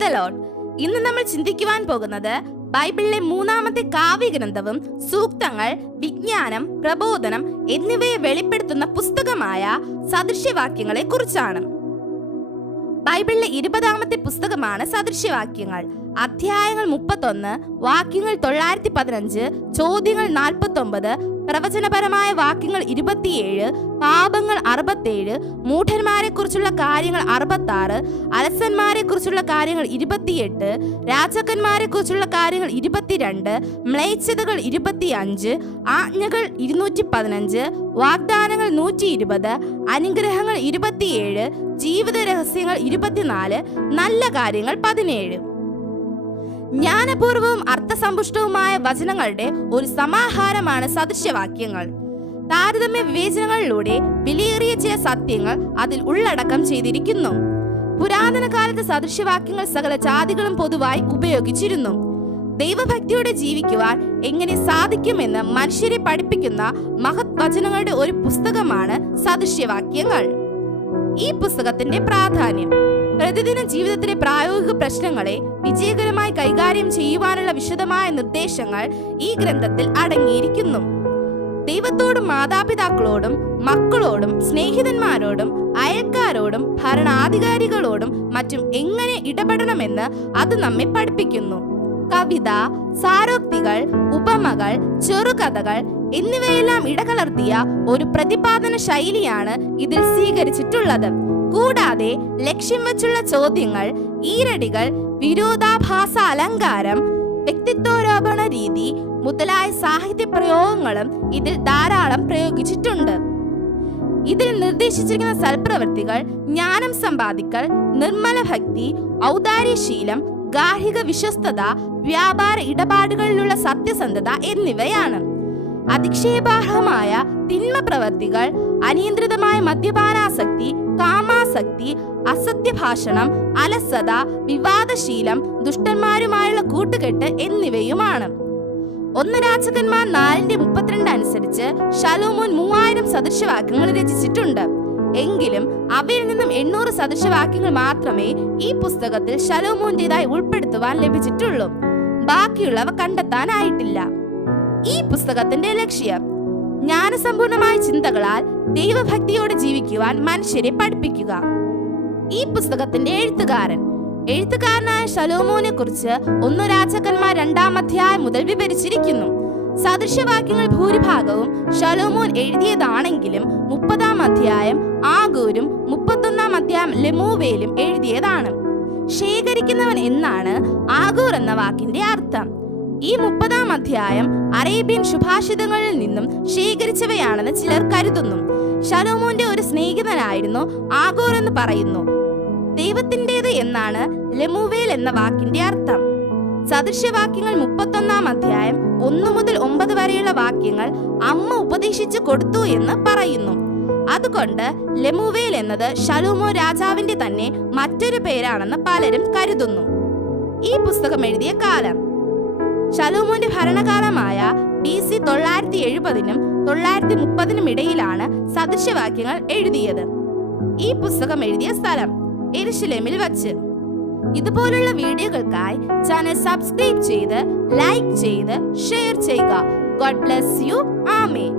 Praise the Lord. ഇന്ന് നമ്മൾ ചിന്തിക്കുവാൻ പോകുന്നത് ബൈബിളിലെ മൂന്നാമത്തെ കാവ്യഗ്രന്ഥവും സൂക്തങ്ങൾ, വിജ്ഞാനം, പ്രബോധനം എന്നിവയെ വെളിപ്പെടുത്തുന്ന പുസ്തകമായ സദൃശ്യവാക്യങ്ങളെ കുറിച്ചാണ്. ബൈബിളിലെ 20ാമത്തെ പുസ്തകമാണ് സദൃശ്യവാക്യങ്ങൾ. അധ്യായങ്ങൾ 31, വാക്യങ്ങൾ 915, ചോദ്യങ്ങൾ 49, പ്രവചനപരമായ വാക്യങ്ങൾ 27, പാപങ്ങൾ 67, മൂഢന്മാരെ കുറിച്ചുള്ള കാര്യങ്ങൾ 66, അലസന്മാരെ കുറിച്ചുള്ള കാര്യങ്ങൾ 28, രാജാക്കന്മാരെ കുറിച്ചുള്ള കാര്യങ്ങൾ 22, മ്ലേച്ഛതകൾ 25, ആജ്ഞകൾ 215, വാഗ്ദാനങ്ങൾ 120, അനുഗ്രഹങ്ങൾ 27, ജീവിത രഹസ്യങ്ങൾ 24, നല്ല കാര്യങ്ങൾ 17. ജ്ഞാനപൂർവവും അർത്ഥസമ്പുഷ്ടവുമായ വചനങ്ങളുടെ ഒരു സമാഹാരമാണ് സദൃശ്യവാക്യങ്ങൾ. താരതമ്യ വിവേചനങ്ങളിലൂടെ വിലയേറിയ ചില സത്യങ്ങൾ അതിൽ ഉള്ളടക്കം ചെയ്തിരിക്കുന്നു. പുരാതന കാലത്ത് സദൃശ്യവാക്യങ്ങൾ സകല ജാതികളും പൊതുവായി ഉപയോഗിച്ചിരുന്നു. ദൈവഭക്തിയോടെ ജീവിക്കുവാൻ എങ്ങനെ സാധിക്കുമെന്ന് മനുഷ്യരെ പഠിപ്പിക്കുന്ന മഹത് വചനങ്ങളുടെ ഒരു പുസ്തകമാണ് സദൃശ്യവാക്യങ്ങൾ. ഈ പുസ്തകത്തിന്റെ പ്രാധാന്യം: പ്രതിദിന ജീവിതത്തിലെ പ്രായോഗിക പ്രശ്നങ്ങളെ വിജയകരമായി കൈകാര്യം ചെയ്യുവാനുള്ള വിശദമായ നിർദ്ദേശങ്ങൾ ഈ ഗ്രന്ഥത്തിൽ അടങ്ങിയിരിക്കുന്നു. ദൈവത്തോടും മാതാപിതാക്കളോടും മക്കളോടും സ്നേഹിതന്മാരോടും അയൽക്കാരോടും ഭരണാധികാരികളോടും മറ്റും എങ്ങനെ ഇടപെടണമെന്ന് അത് നമ്മെ പഠിപ്പിക്കുന്നു. കവിത, സാരോക്തികൾ, ഉപമകൾ, ചെറുകഥകൾ എന്നിവയെല്ലാം ഇടകലർത്തിയ ഒരു പ്രതിപാദന ശൈലിയാണ് ഇതിൽ സ്വീകരിച്ചിട്ടുള്ളത്. കൂടാതെ ലക്ഷ്യം വെച്ചുള്ള ചോദ്യങ്ങൾ, ഈരടികൾ, വിരോധാഭാസ അലങ്കാരം, വ്യക്തിത്വാരോപണ രീതി മുതലായ സാഹിത്യ പ്രയോഗങ്ങളും ഇതിൽ ധാരാളം പ്രയോഗിച്ചിട്ടുണ്ട്. ഇതിൽ നിർദ്ദേശിച്ചിരിക്കുന്ന സൽപ്രവൃത്തികൾ, ജ്ഞാനം സമ്പാദിക്കൽ, നിർമ്മല ഭക്തി, ഔദാര്യശീലം, ഗാർഹിക വിശ്വസ്തത, വ്യാപാര ഇടപാടുകളിലുള്ള സത്യസന്ധത എന്നിവയാണ്. അധിക്ഷേപാർഹമായ തിന്മ പ്രവൃത്തികൾ, അനിയന്ത്രിതമായ മദ്യപാനാസക്തി, കാമാസക്തി, അസത്യഭാഷണം, അലസത, വിവാദശീലം, ദുഷ്ടന്മാരുമായുള്ള കൂട്ടുകെട്ട് എന്നിവയുമാണ്. 1 രാജാക്കന്മാർ 4:32 അനുസരിച്ച് ശലോമോൻ 3000 സദൃശ്യവാക്യങ്ങൾ രചിച്ചിട്ടുണ്ട്. എങ്കിലും അവയിൽ നിന്നും 800 സദൃശ്യവാക്യങ്ങൾ മാത്രമേ ഈ പുസ്തകത്തിൽ ശലോമോന്റേതായി ഉൾപ്പെടുത്തുവാൻ ലഭിച്ചിട്ടുള്ളൂ. ബാക്കിയുള്ളവ കണ്ടെത്താനായിട്ടില്ല. ഈ പുസ്തകത്തിന്റെ ലക്ഷ്യം ജ്ഞാനസമ്പൂർണമായ ചിന്തകളാൽ ദൈവഭക്തിയോടെ ജീവിക്കുവാൻ മനുഷ്യരെ പഠിപ്പിക്കുക. ഈ പുസ്തകത്തിന്റെ എഴുത്തുകാരനായ ശലോമോനെ കുറിച്ച് 1 രാജാക്കന്മാർ 2-ാം അധ്യായം മുതൽ വിവരിച്ചിരിക്കുന്നു. സദൃശ്യവാക്യങ്ങൾ ഭൂരിഭാഗവും ശലോമോൻ എഴുതിയതാണെങ്കിലും 30-ാം അധ്യായം ആഗൂരും 31-ാം അധ്യായം ലെമൂവേലും എഴുതിയതാണ്. ശേഖരിക്കുന്നവൻ എന്നാണ് ആഗൂർ എന്ന വാക്കിന്റെ അർത്ഥം. ഈ 30-ാം അധ്യായം അറേബ്യൻ സുഭാഷിതങ്ങളിൽ നിന്നും ശേഖരിച്ചവയാണെന്ന് ചിലർ കരുതുന്നു. ശലോമോന്റെ ഒരു സ്നേഹിതനായിരുന്നു ആഗൂർ എന്ന് പറയുന്നു. ദൈവത്തിൻ്റെത് എന്നാണ് ലെമൂവേൽ എന്ന വാക്കിന്റെ അർത്ഥം. സദൃശ്യവാക്യങ്ങൾ 31-ാം അധ്യായം 1 മുതൽ 9 വരെയുള്ള വാക്യങ്ങൾ അമ്മ ഉപദേശിച്ചു കൊടുത്തു എന്ന് പറയുന്നു. അതുകൊണ്ട് ലെമൂവേൽ എന്നത് ശലോമോൻ രാജാവിന്റെ തന്നെ മറ്റൊരു പേരാണെന്ന് പലരും കരുതുന്നു. ഈ പുസ്തകം എഴുതിയ കാലം ശലോമോന്റെ ഭരണകാലമായ BC 970-നും 930-നും ഇടയിലാണ് സദൃശ്യവാക്യങ്ങൾ എഴുതിയത്. ഈ പുസ്തകം എഴുതിയ സ്ഥലം യെരുശലേമിൽ വച്ച്. ഇതുപോലുള്ള വീഡിയോകൾക്കായി ചാനൽ സബ്സ്ക്രൈബ് ചെയ്ത്, ലൈക്ക് ചെയ്ത്, ഷെയർ ചെയ്യുക. God bless you. ആമേൻ.